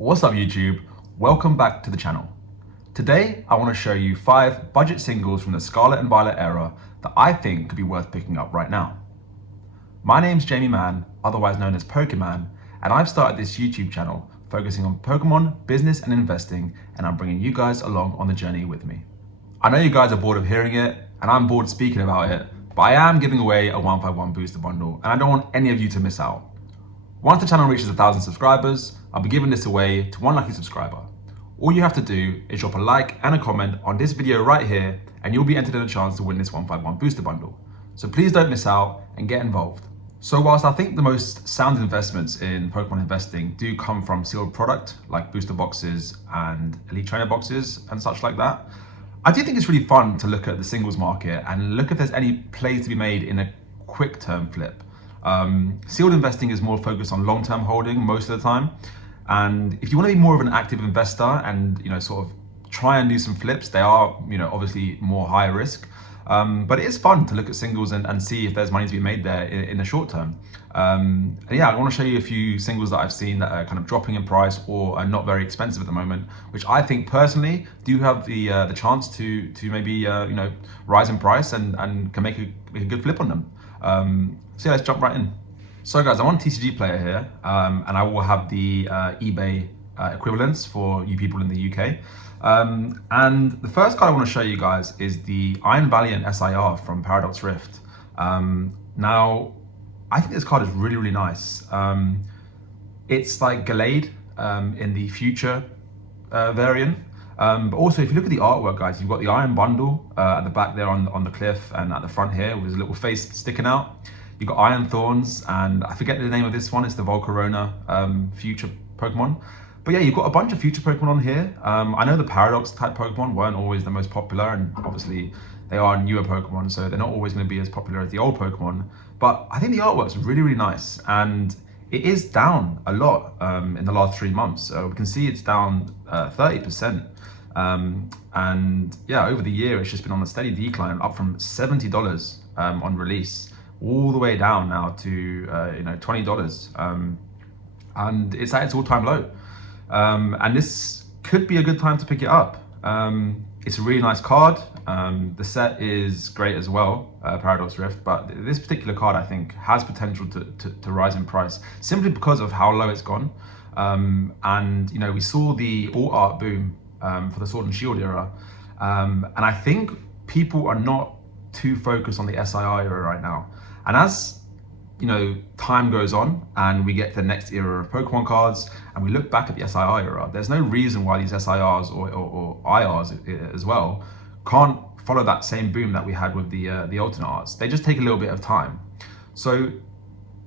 What's up YouTube? Welcome back to the channel. Today I want to show you 5 budget singles from the Scarlet and Violet era that I think could be worth picking up right now. My name's Jamie Mann, otherwise known as Pokémon, and I've started this YouTube channel focusing on Pokemon, business and investing, and I'm bringing you guys along on the journey with me. I know you guys are bored of hearing it, and I'm bored speaking about it, but I am giving away a 151 booster bundle, and I don't want any of you to miss out. Once the channel reaches 1,000 subscribers, I'll be giving this away to one lucky subscriber. All you have to do is drop a like and a comment on this video right here, and you'll be entered in a chance to win this 151 booster bundle. So please don't miss out and get involved. So whilst I think the most sound investments in Pokemon investing do come from sealed product, like booster boxes and elite trainer boxes and such like that, I do think it's really fun to look at the singles market and look if there's any plays to be made in a quick term flip. Sealed investing is more focused on long-term holding most of the time, and if you want to be more of an active investor and sort of try and do some flips, they are obviously more high risk, but it is fun to look at singles and see if there's money to be made there in the short term. And yeah, I want to show you a few singles that I've seen that are kind of dropping in price or are not very expensive at the moment, which I think personally do have the chance to maybe rise in price and can make a good flip on them. So yeah, let's jump right in. So guys, I'm on TCG Player here, and I will have the eBay equivalents for you people in the UK. And the first card I want to show you guys is the Iron Valiant SIR from Paradox Rift. Now, I think this card is really, really nice. It's like Gallade in the future variant. But also, if you look at the artwork, guys, you've got the Iron Bundle at the back there on the cliff, and at the front here with his little face sticking out. You've got Iron Thorns, and I forget the name of this one. It's the Volcarona future Pokemon. But yeah, you've got a bunch of future Pokemon on here. I know the Paradox type Pokemon weren't always the most popular, and obviously they are newer Pokemon, so they're not always going to be as popular as the old Pokemon. But I think the artwork's really, really nice, and it is down a lot in the last 3 months. We can see it's down 30%. And yeah, over the year, it's just been on a steady decline, up from $70 on release, all the way down now to $20, and it's at its all-time low. And this could be a good time to pick it up. It's a really nice card. The set is great as well, Paradox Rift, but this particular card I think has potential to rise in price simply because of how low it's gone. And we saw the alt art boom for the Sword and Shield era, and I think people are not too focused on the SIR era right now. And as time goes on and we get to the next era of Pokemon cards and we look back at the SIR era, there's no reason why these SIRs or IRs as well can't follow that same boom that we had with the alternate arts. They just take a little bit of time. So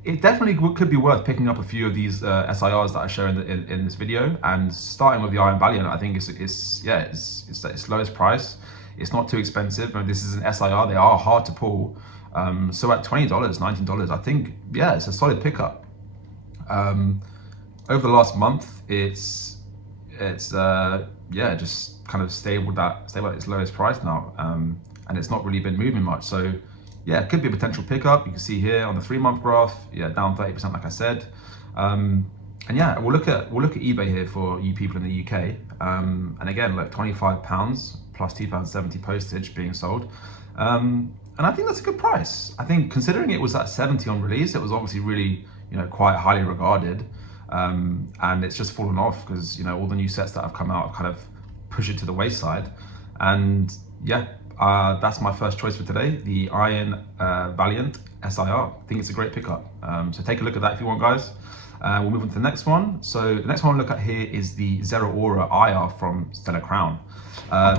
it definitely could be worth picking up a few of these SIRs that I show in this video, and starting with the Iron Valiant. I think it's its lowest price. It's not too expensive. I mean, this is an SIR. They are hard to pull. So at $20, $19, I think, yeah, it's a solid pickup. Over the last month, it's just kind of stable at its lowest price now, and it's not really been moving much. So yeah, it could be a potential pickup. You can see here on the 3-month graph, yeah, down 30%, like I said. And yeah, we'll look at eBay here for you people in the UK. And again, like £25 plus £2.70 postage being sold. And I think that's a good price. I think considering it was at 70 on release, it was obviously really, quite highly regarded. And it's just fallen off because, all the new sets that have come out have kind of pushed it to the wayside. And yeah, that's my first choice for today, the Iron Valiant SIR. I think it's a great pickup. So take a look at that if you want, guys. We'll move on to the next one. So the next one we'll look at here is the Zero Aura IR from Stellar Crown.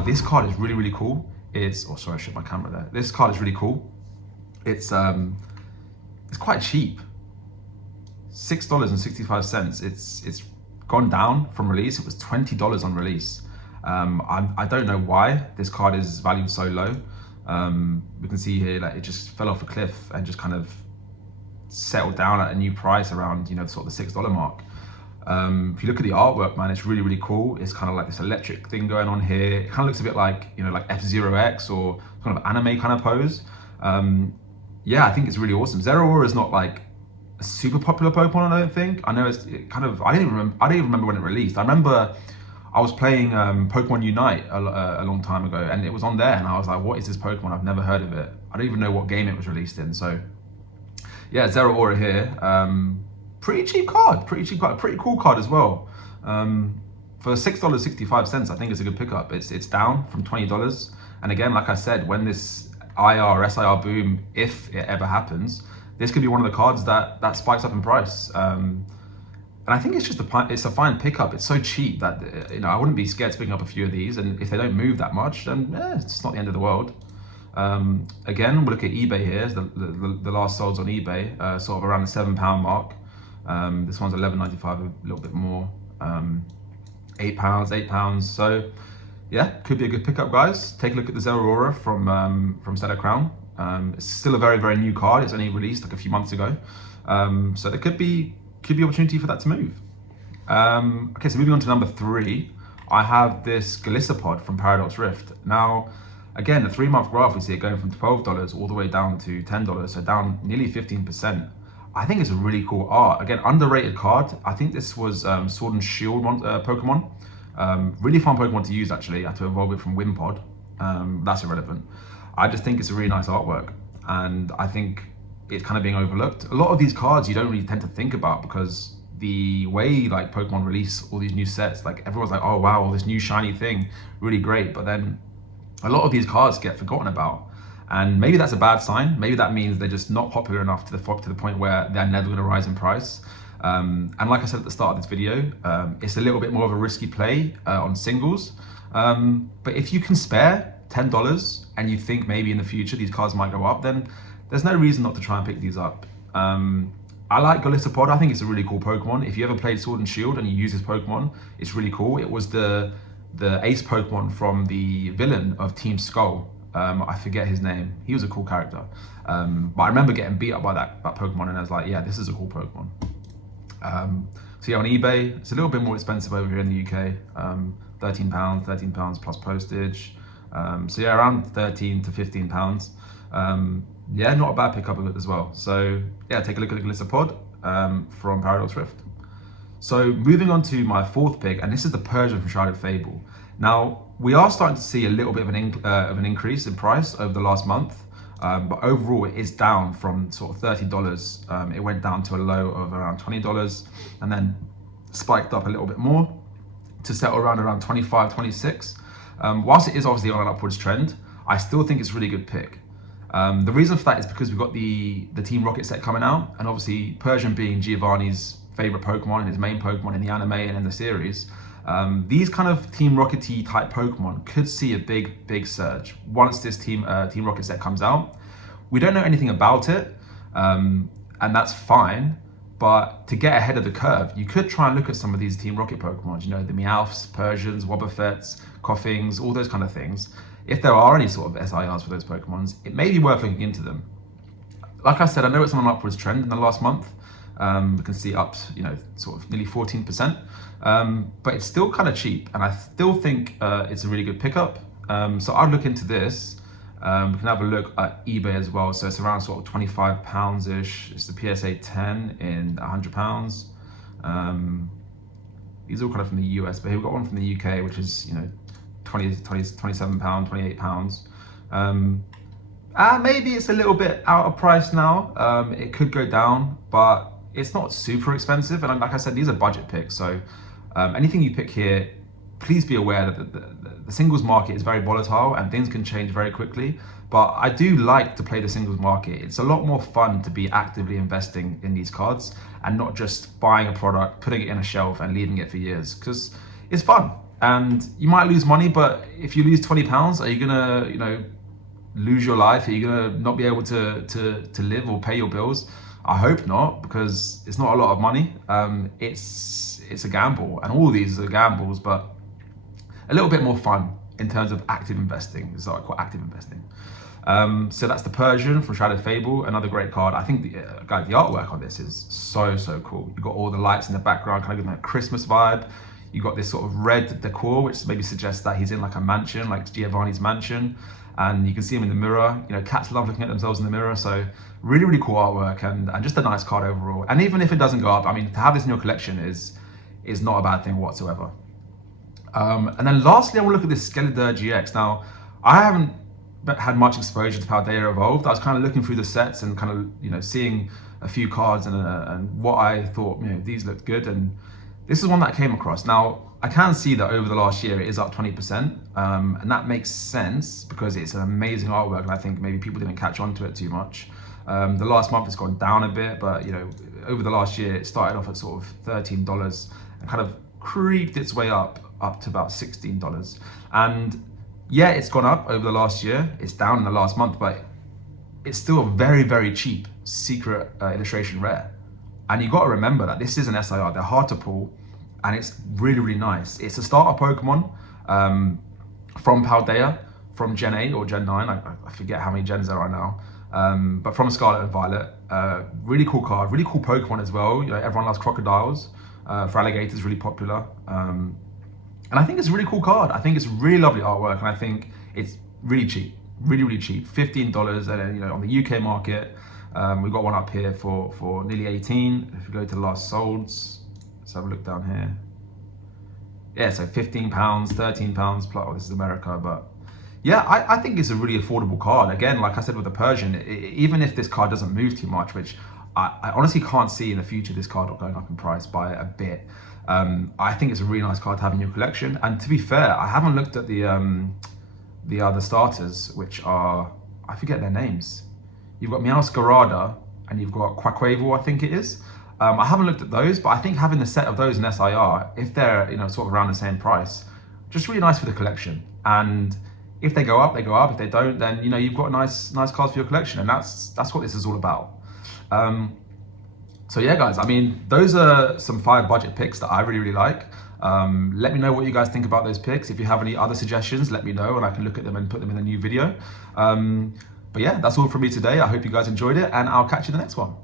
This card is really, really cool. Oh sorry, I shut my camera there. This card is really cool. It's quite cheap. $6.65. It's gone down from release. It was $20 on release. I don't know why this card is valued so low. We can see here that it just fell off a cliff and just kind of settled down at a new price around sort of the $6 mark. If you look at the artwork, man, it's really, really cool. It's kind of like this electric thing going on here. It kind of looks a bit like like F-Zero X or kind of anime kind of pose. Yeah, I think it's really awesome. Zero Aura is not like a super popular Pokemon, I don't think. I know I didn't even remember when it released. I remember I was playing Pokemon Unite a long time ago, and it was on there, and I was like, what is this Pokemon? I've never heard of it. I don't even know what game it was released in. So yeah, Zeraora here. Pretty cheap card, pretty cool card as well. For $6.65, I think it's a good pickup. It's down from $20. And again, like I said, when this SIR boom, if it ever happens, this could be one of the cards that spikes up in price. And I think it's a fine pickup. It's so cheap that I wouldn't be scared to pick up a few of these. And if they don't move that much, then it's not the end of the world. Again, we'll look at eBay here. The last solds on eBay, sort of around the £7 mark. This one's $11.95, a little bit more. £8. So yeah, could be a good pickup, guys. Take a look at the Zeraora from Stellar Crown. It's still a very, very new card. It's only released like a few months ago. So there could be opportunity for that to move. Okay, so moving on to number 3, I have this Galissapod from Paradox Rift. Now, again, the 3-month graph, we see it going from $12 all the way down to $10, so down nearly 15%. I think it's a really cool art. Again, underrated card. I think this was Sword and Shield Pokemon. Really fun Pokemon to use, actually. I had to evolve it from Wimpod. That's irrelevant. I just think it's a really nice artwork, and I think it's kind of being overlooked. A lot of these cards you don't really tend to think about, because the way like Pokemon release all these new sets, like everyone's like, oh wow, this new shiny thing, really great. But then a lot of these cards get forgotten about. And maybe that's a bad sign. Maybe that means they're just not popular enough to the point where they're never going to rise in price. And like I said at the start of this video, it's a little bit more of a risky play on singles. But if you can spare $10 and you think maybe in the future these cards might go up, then there's no reason not to try and pick these up. I like Galissapod. I think it's a really cool Pokemon. If you ever played Sword and Shield and you use this Pokemon, it's really cool. It was the ace Pokemon from the villain of Team Skull. I forget his name. He was a cool character. But I remember getting beat up by that Pokemon, and I was like, yeah, this is a cool Pokemon. So yeah, on eBay, it's a little bit more expensive over here in the UK. £13 plus postage. So yeah, around £13 to £15. Yeah, not a bad pickup as well. So yeah, take a look at the Galissapod from Paradox Rift. So moving on to my 4th pick, and this is the Persian from Shrouded Fable. Now, we are starting to see a little bit of an increase in price over the last month, but overall it is down from sort of $30. It went down to a low of around $20 and then spiked up a little bit more to settle around 25, 26. Whilst it is obviously on an upwards trend, I still think it's a really good pick. The reason for that is because we've got the Team Rocket set coming out, and obviously Persian being Giovanni's favorite Pokemon and his main Pokemon in the anime and in the series. These kind of Team Rocket-y type Pokemon could see a big surge once this Team Rocket set comes out. We don't know anything about it, and that's fine. But to get ahead of the curve, you could try and look at some of these Team Rocket Pokemon. You know, the Meowths, Persians, Wobbuffets, Koffings, all those kind of things. If there are any sort of SIRs for those Pokemons, it may be worth looking into them. Like I said, I know it's on an upwards trend in the last month. We can see up, sort of nearly 14%, but it's still kind of cheap, and I still think it's a really good pickup. So I'd look into this. We can have a look at eBay as well. So it's around sort of £25-ish. It's the PSA 10 in £100. These are all kind of from the US, but here we've got one from the UK, which is £27, £28. Maybe it's a little bit out of price now. It could go down, but it's not super expensive. And like I said, these are budget picks. So anything you pick here, please be aware that the singles market is very volatile and things can change very quickly. But I do like to play the singles market. It's a lot more fun to be actively investing in these cards and not just buying a product, putting it in a shelf and leaving it for years, because it's fun. And you might lose money, but if you lose £20, are you gonna, lose your life? Are you gonna not be able to live or pay your bills? I hope not, because it's not a lot of money. It's a gamble, and all of these are gambles, but a little bit more fun in terms of active investing. It's what I call active investing. So that's the Persian from Shrouded Fable, another great card. I think the artwork on this is so cool. You've of all the lights in the background, kind of giving that Christmas vibe. You've got this sort of red decor, which maybe suggests that he's in like a mansion, like Giovanni's mansion. and you can see them in the mirror. You know, cats love looking at themselves in the mirror, so really, really cool artwork, and just a nice card overall. And even if it doesn't go up, I mean, to have this in your collection is not a bad thing whatsoever. And then lastly, I want to look at this Skeletor GX. Now, I haven't had much exposure to Paldea Evolved. I was kind of looking through the sets and kind of, you know, seeing a few cards and what I thought, you know, these looked good, and this is one that I came across. Now, I can see that over the last year it is up 20%, and that makes sense because it's an amazing artwork, and I think maybe people didn't catch on to it too much. The last month it's gone down a bit, but you know, over the last year it started off at sort of $13 and kind of creeped its way up to about $16. And yeah, it's gone up over the last year. It's down in the last month, but it's still a very, very cheap secret illustration rare. And you got to remember that this is an SIR. They're hard to pull, and it's really, really nice. It's a starter Pokemon from Paldea, from Gen 8 or Gen 9. I forget how many gens there are now. But from Scarlet and Violet, really cool card, really cool Pokemon as well. You know, everyone loves crocodiles. For alligators, really popular. And I think it's a really cool card. I think it's really lovely artwork, and I think it's really cheap, really, really cheap. $15, and you know, on the UK market, we've got one up here for nearly 18. If we go to the last solds, let's have a look down here. Yeah, so £15, £13 plus. Oh, this is America, but yeah, I think it's a really affordable card. Again, like I said with the Persian, even if this card doesn't move too much, which I honestly can't see in the future this card going up in price by a bit. I think it's a really nice card to have in your collection. And to be fair, I haven't looked at the other starters, which are, I forget their names. You've got Meowscarada and you've got Quaquaval, I think it is. I haven't looked at those, but I think having the set of those in SIR, if they're, you know, sort of around the same price, just really nice for the collection. And if they go up, they go up. If they don't, then you know, you've got nice cards for your collection, and that's what this is all about. So yeah, guys, I mean, those are some 5 budget picks that I really, really like. Let me know what you guys think about those picks. If you have any other suggestions, let me know, and I can look at them and put them in a new video. But yeah, that's all from me today. I hope you guys enjoyed it, and I'll catch you in the next one.